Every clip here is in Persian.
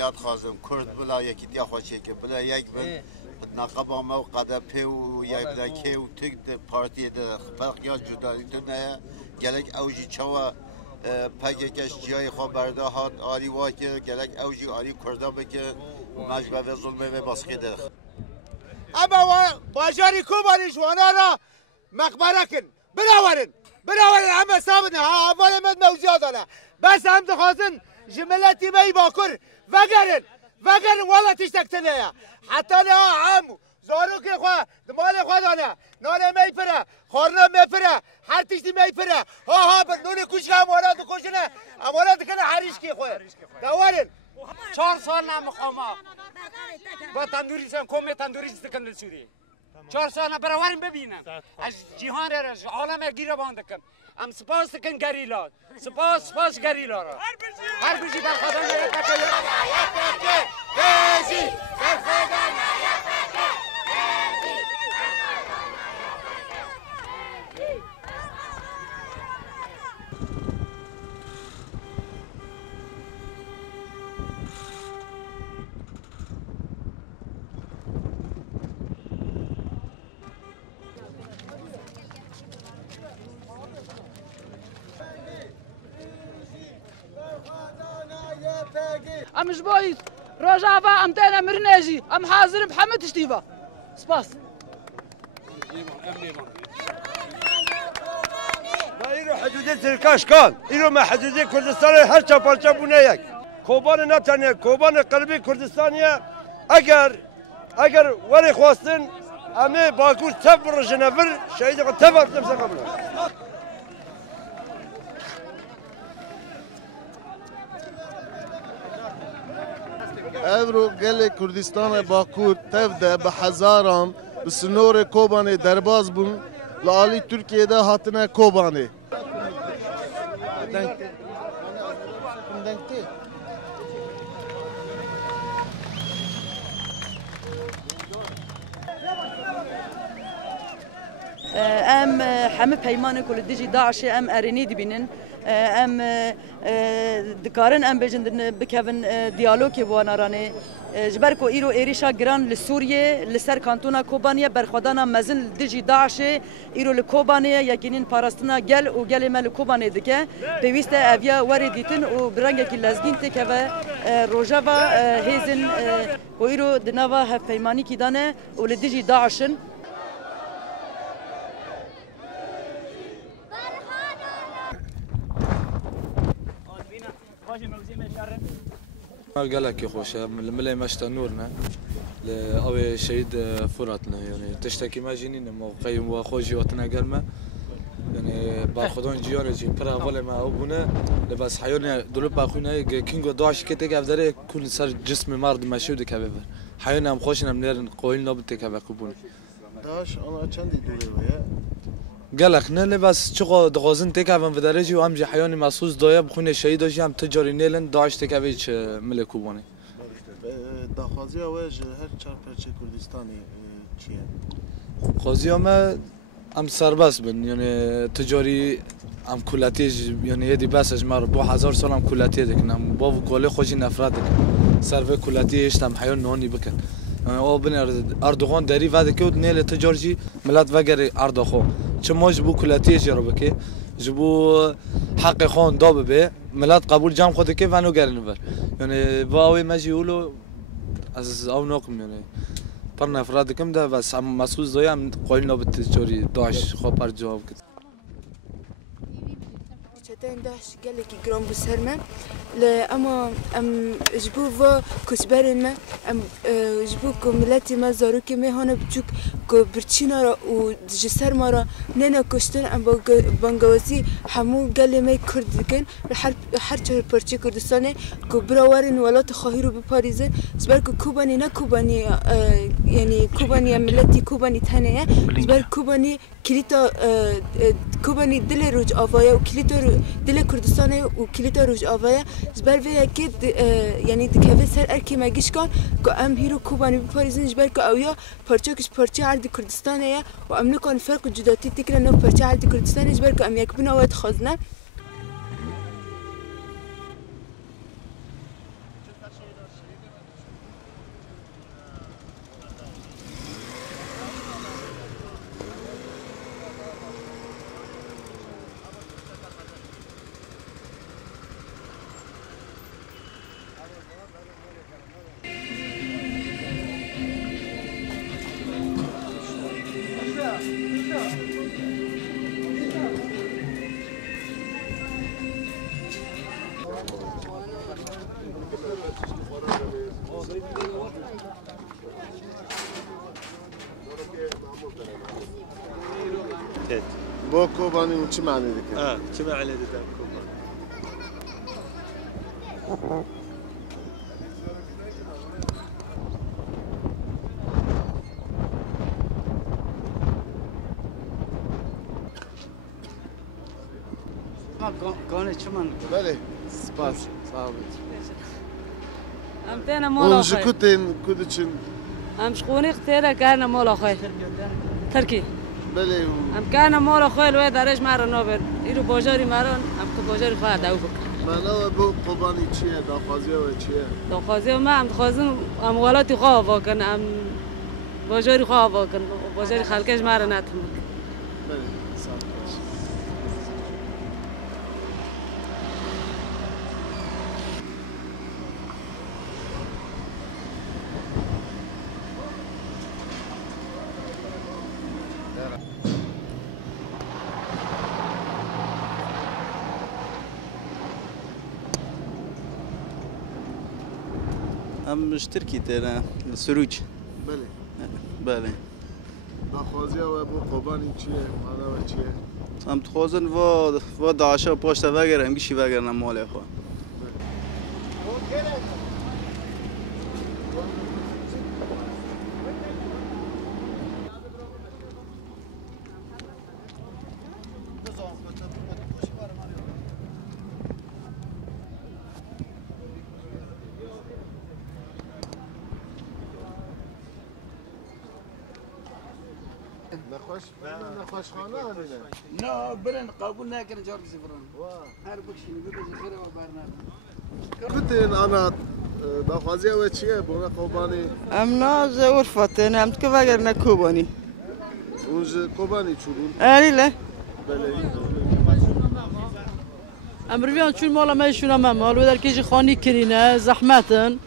پیاد خواستم کرد بلا یکی دیا خوشی که بلا یک بل نقابا ما قدپه و یک دکه و تک پارتی ده فرق یا جدایی نه گلک اوجی چوا پگکش جای خو برده هات آری واکه گلک اوجی آری کردا بکه مجبور و ظلمه و باسخی ده اما باجاری کوبانی جوانا را مقبره کن براورن همه ثابت ها اول من موجود داره بس هم دخوازن جملتی می باکر وگرن والا تشتکتنه حتی نه هم زارو که خواه دمال خواه دانه نانه می پره خورنه می پره هر تشتی می پره ها بر کشک امارات کشنه امارات کنه حریش کی خواه دورن 4 سال نمخوامه با تندوری سن کومه تندوری استکندر شدی 4 سال براورن ببینم از جهان از عالم گیره باندکم ام سپاس کن گریلا سپاس گریلا را هر بجی بر خدا نیت نکنه بجی بر خدا نیت نکنه ام جبايت رجع فا ام تانا مرناجي ام حاضر محمد تشتيفا سباس ایرو حدودی ترکاشکان ایرو ما حدودی کردستان هر چه پارچه بونه یک کوبان نتانه کوبان قلبی کردستانیه اگر وری خواستن امی باکور تف برشنفر شهید قد تف اکتم سقبل ابرو گل کردستان باکور تف ده به هزاران به سنور کوبانه درباز بون لالی ترکیه ده هاتنه کوبانه ام همه پیمان کل دیجی داعش ام ارینی دبینن ام دکارن ام بجند بکن دیالوگی بوانارانه جبر کو ایرو ایریشا گران لسوریه لسر کانتونا کوبانیه برخدانا مزن دیجی داعش ایرو لکوبانیه یکینین پاراستنا گل و گل مل کوبانیه دکه پیوسته اویا وری دیتن و برنگ کی لازگین تکه و روجاوا هیزن و ایرو دنوا هف پیمانی کی دانه و لدیجی داعشن قالك يا خوشا ملي مشتا نورنا لأوي شهيد فراتنا يعني تشتكي ما جينين موقعهم وخوجي وطنا قلمه يعني باخدون جيانا جي برا ولا ما أبونا لباس حيونا دولب باخونا كينغو داعش كتك أفداري كل صار جسم مرض مشهود كبير حيونا مخوشنا منير قويل نبتك كبكوبون داعش أنا چندی دوره ويا قالك نه لباس چقو دغازن تک هم و درجه و همجی حیوان محسوس دایا بخونه شهید داشتی هم تجاری نیلن داعش تک اویچ ملکو بونه داخازی اوج هر چهار پرچه کردستانی چیه؟ خازی هم سرباز بن یعنی تجاری هم کلاتیج یعنی یدی بس اجمار با 1000 سال هم کلاتی دکنم با وکاله خوشی نفرت دکن سرو کلاتی اشتم حیوان نهانی بکن او بن اردوغان داری وعده که نیل تجارجی ملت وگر اردوخو چه ما جبو کلاتی جرا بکه جبو حق خان داب به ملت قبول جام خود که ونو گرن بر یعنی واوی مجیولو از او نقم یعنی پر نفرات کم ده بس مسئول دایم قایل نابت تجاری داعش خواب پر جواب کرد چتن داعش قال لك جرام بسرمه لا اما ام جبو و كسبرن ما ام جبو كملاتي ما زاروكي ما هنا بتشوك كبرتشينا را و جسر مارا ننا كشتن ام بانغوازي حمو قال ما كرد كان هر چهار پرچه کردستانه كبراورن ولات خاهيرو بپاريزن زبر كوباني نا كوباني يعني كوباني ملتي كوباني تانية زبر كوباني كليتا كوباني دل روج آوايا و كليتا دل كردستانه و كليتا روج آوايا زبر وی اكيد يعني دكهوه سر اركي ماگیش کن که ام هیرو کوبانی بپاریزن جبر که اویا پرچه عرض کردستانه و ام نکن فرق جداتی تکرن نو پرچه عرض کردستانه جبر که ام یک بناوت خازنه بو كوباني وش معنى ذكر؟ شو معنى ذكر كوباني؟ كوني شمان بله سپاس صعبت ام تانا مولا اون جكوتين كودچن ام شخوني اختيرا كان مولا خوي تركي بله ام كان مولا خوي لو دارج مارا نوبر يرو بوجاري مارون ام بوجاري خوا داو بك معناه بو قرباني چیه داخوازی و چیه داخوازی ما ام خوازن ام ولاتي خوا واکن ام بوجاري خوا واکن بوجاري خلکش مارا نتم بله صعبت ام مشتركي تانا سروج بله بله داخوازی و بو قربانی چیه معناه چیه ام تخوزن و داعشا پشت وگر هم گشی وگر نماله خو نخوش خانه هنونه لا برن قابل ناكر جارك زفران هر بكشي نقول زخيره وبرنامج كنتين انا داخوازی و چیه بو قربانی ام ناز ورفتن ام تكفاگر نكوباني اونج قربانی چورون لا بله ام رویان چون مالا ما شونا ما مال و در کیج خانی کرینه زحمتن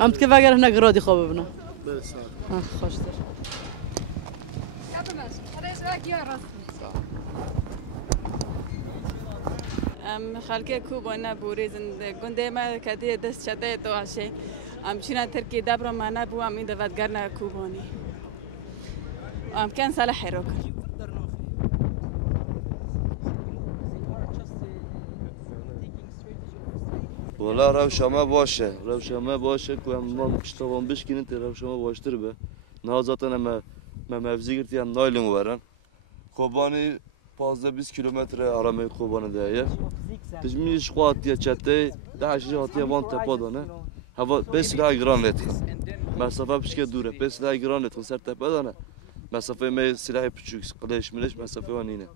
ام تكفاگر هنا گرادی خواب بنا بله صاحب خوش در ام خالك كوبا نابوري زند گنده ما کدی دست چته تو عشه ام چینا ترکی دبر ما نبو ام این دوت گرنا کوبانی ام کن سال حروک ولا روش ما باشه که ما اشتباه بشکنیم تی روش ما باشتر به نه زاتن ما مفزی گرتی هم نایلون ورن کوبانی 15-20 کیلومتر آرامه کوبانه دایه تجمیش قاطیه چته داشتی قاطیه وان تپا دانه هوا 5 گران لتر مسافه بشکه دوره 5 گران لتر سر تپا دانه مسافه می سلاح پچوک قلیش ملش مسافه وانینه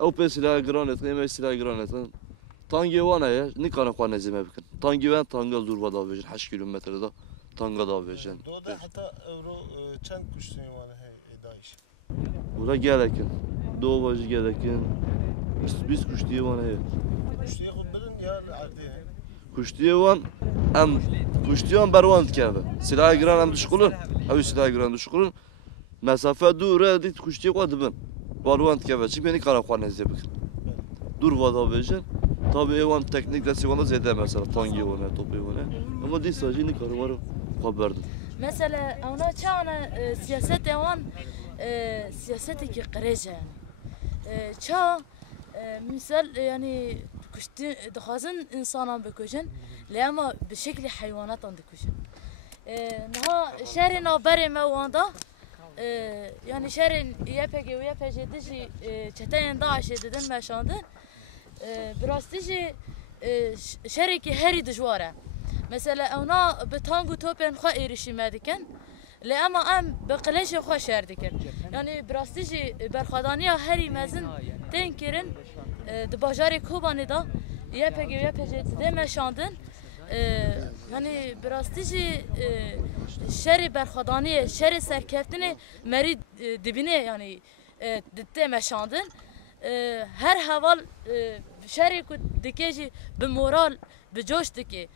او 5 گران لتر می 3 گران لتر تانگی وانه نیکانه خواه نزیمه بکن تانگی وان تانگل دور ودا بجن 8 کیلومتر دا تانگا دا بجن دوده حتی اورو چند کشتی وانه دایش ولا گلکن دو واجی گلکن 20 کشتی وانه کشتی خود برن یا عادیه کشتی وان ام کشتی وان بروان دکه سلاح گران هم دشکلون اوی سلاح گران دشکلون مسافه دوره دیت کشتی خود بن بروان دکه چی بینی کارا خواه نزیه بکن دور ودا بجن tabi evan teknik desteği ona zede mesela tangi ona topu ona ama değil sadece ne karı var haberdim. Mesela ona çağına siyaset evan siyaseti ki kırıcı çağ misal yani kuştu dağızın insana bakıcın lama bir şekilde hayvanat andikuşun. Naha şehrin haberi mevanda yani şehrin yapıcı dişi çetenin daha şey dedim meşandın. براستيجي شركة هري دجوارة مثلا أنا بتانجو توبين خا إيرشي مادكن لأما أم بقليش خا شاردكن يعني براستيجي برخدانية هري مازن تنكرن دباجاري كوباني دا يبهجي دم شاندن يعني براستيجي شري برخدانية شري سركفتني مريد دبني يعني دم شاندن هر حوال شركة دكيجي بمورال بجوش دكي